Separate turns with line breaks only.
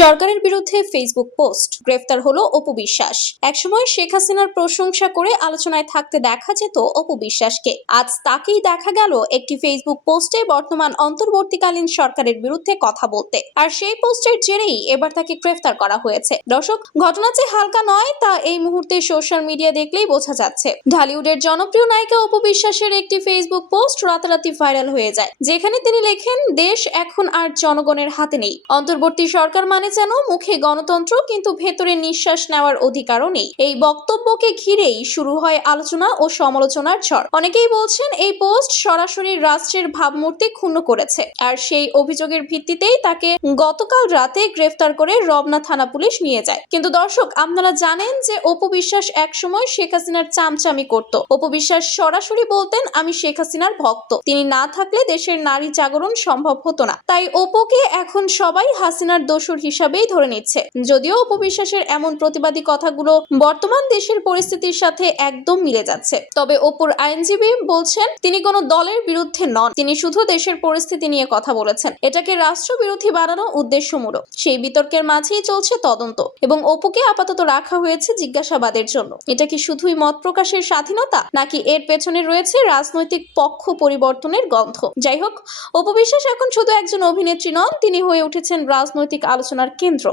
সরকারের বিরুদ্ধে Facebook post. গ্রেফতার হলো অপু বিশ্বাস। একসময় শেখ হাসিনার প্রশংসা করে আলোচনায় থাকতে দেখা যেত অপু বিশ্বাসকে। আজ তাকেই দেখা গেল একটি ফেসবুক পোস্টে বর্তমান অন্তর্বর্তীকালীন সরকারের বিরুদ্ধে কথা বলতে। আর সেই পোস্টের জেরেই এবার তাকে গ্রেফতার করা হয়েছে। দর্শক, ঘটনা যে হালকা নয়, তা এই মুহূর্তে সোশ্যাল মিডিয়া দেখলেই বোঝা যাচ্ছে। ঢালিউডের জনপ্রিয় নায়িকা অপু বিশ্বাসের একটি ফেসবুক পোস্ট রাতারাতি ভাইরাল হয়ে যায়। যেখানে তিনি লেখেন, দেশ এখন আর জনগণের হাতে নেই। অন্তর্বর্তী সরকার মানে যেন মুখে গণতন্ত্র, কিন্তু ভেতরে নিঃশ্বাস নেওয়ার অধিকারও নেই। এই বক্তব্যকে ঘিরেই শুরু হয় আলোচনা ও সমালোচনার ঝড়। অনেকেই বলছেন এই পোস্ট সরাসরি রাষ্ট্রের ভাবমূর্তি ক্ষুণ্ণ করেছে। আর সেই অভিযোগের ভিত্তিতেই তাকে গতকাল রাতে গ্রেফতার করে রমনা থানা পুলিশ নিয়ে যায়। কিন্তু দর্শক, আপনারা জানেন যে অপু বিশ্বাস একসময় শেখ হাসিনার চামচামি করত। অপু বিশ্বাস সরাসরি বলতেন, আমি শেখ হাসিনার ভক্ত। তিনি না থাকলে দেশের নারী জাগরণ সম্ভব হতো না। তাই অপুকে এখন সবাই হাসিনার দোষর হিসাবেই ধরে নিচ্ছে। যদিও অপু বিশ্বাসের এমন প্রতিবাদী কথাগুলো বর্তমান দেশের পরিস্থিতির সাথে একদম মিলে যাচ্ছে। তবে অপুর আইনজীবী বলছেন, তিনি কোনো দলের বিরুদ্ধে নন। তিনি শুধু দেশের পরিস্থিতি নিয়ে কথা বলেছেন। এটাকে রাষ্ট্রবিরোধী বানানো উদ্দেশ্যমূলক। সেই বিতর্কের মাঝেই চলছে তদন্ত এবং অপুকে আপাতত রাখা হয়েছে জিজ্ঞাসাবাদের জন্য। এটা কি শুধুই মত প্রকাশের স্বাধীনতা, নাকি এর পেছনে রয়েছে রাজনৈতিক পক্ষ পরিবর্তনের গন্ধ? যাই হোক অপবিশ্বাস এখন শুধু একজন অভিনেত্রী নন, তিনি হয়ে উঠেছেন রাজনৈতিক আলোচনার কেন্দ্র